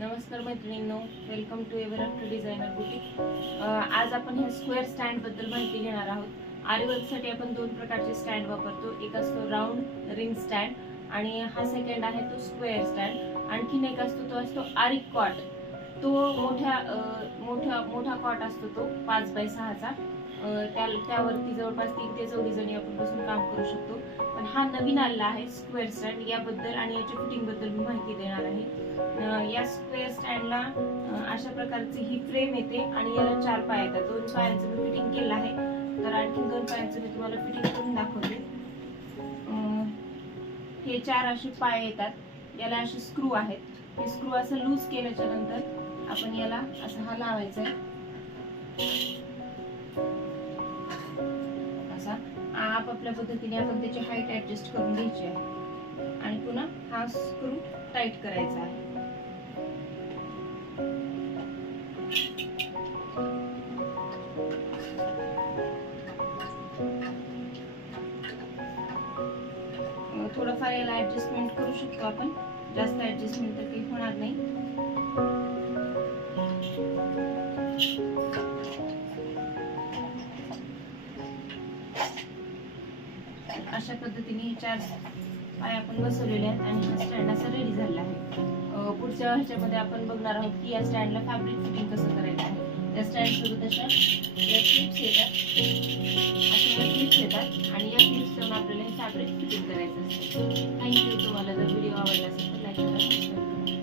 नमस्कार मैत्रिणींनो, welcome to एव्हरअफ्टर designer boutique. आज आपण ह्या स्क्वेअर स्टँड बद्दल माहिती घेणार आहोत. आरीवर्कसाठी आपण दोन प्रकारचे स्टँड वापरतो. एक असतो राऊंड रिंग स्टँड आणि हा सेकंड आहे तो स्क्वेअर स्टँड. आणखीन एक असतो तो असतो आरिक कॉट. तो मोठा कॉट असतो तो 5 बाय 6चा. त्यावरती जवळपास 3 ते 4 जणी आपण बसून काम करू शकतो. पण हा नवीन आलेला आहे स्क्वेअर स्टँड. याबद्दल आणि याच्या फिटिंग बद्दल मी माहिती देणार आहे. या स्क्वेअर स्टँडला अशा प्रकारची ही फ्रेम येते आणि याला 4 पाय येतात. 2 पायांचं मी फिटिंग केलं आहे, तर आणखी 2 पायांचं मी तुम्हाला फिटिंग करून दाखवते. हे 4 असे पाय येतात. याला असे स्क्रू आहेत. हे स्क्रू असं लूज केल्याच्या नंतर आपण याला असं हा लावायचा आहे. असा आपापल्या पद्धतीने आपण त्याची हाईट ऍडजस्ट करून घ्यायची आहे आणि पुन्हा हा स्क्रू टाईट करायचा आहे. थोडंफार याला ऍडजस्टमेंट करू शकतो आपण, जास्त ऍडजस्टमेंट तर काही होणार नाही. अशा पद्धतीने 4 पाय आपण बसवलेले आहेत आणि हा स्टँड असा रेडी झालेला आहे. पुढच्या ह्याच्यामध्ये आपण बघणार आहोत की या स्टँडला फॅब्रिक फिटिंग कसं करायचं आहे. या स्टँड सोबत अशा या क्लिप्स येतात, अशा क्लिप्स येतात आणि या क्लिप्स लावून आपल्याला हे फॅब्रिक फिटिंग करायचं असतं. थँक्यू. तुम्हाला जर व्हिडिओ आवडला असेल तर लाईक करा, सबस्क्राईब करा.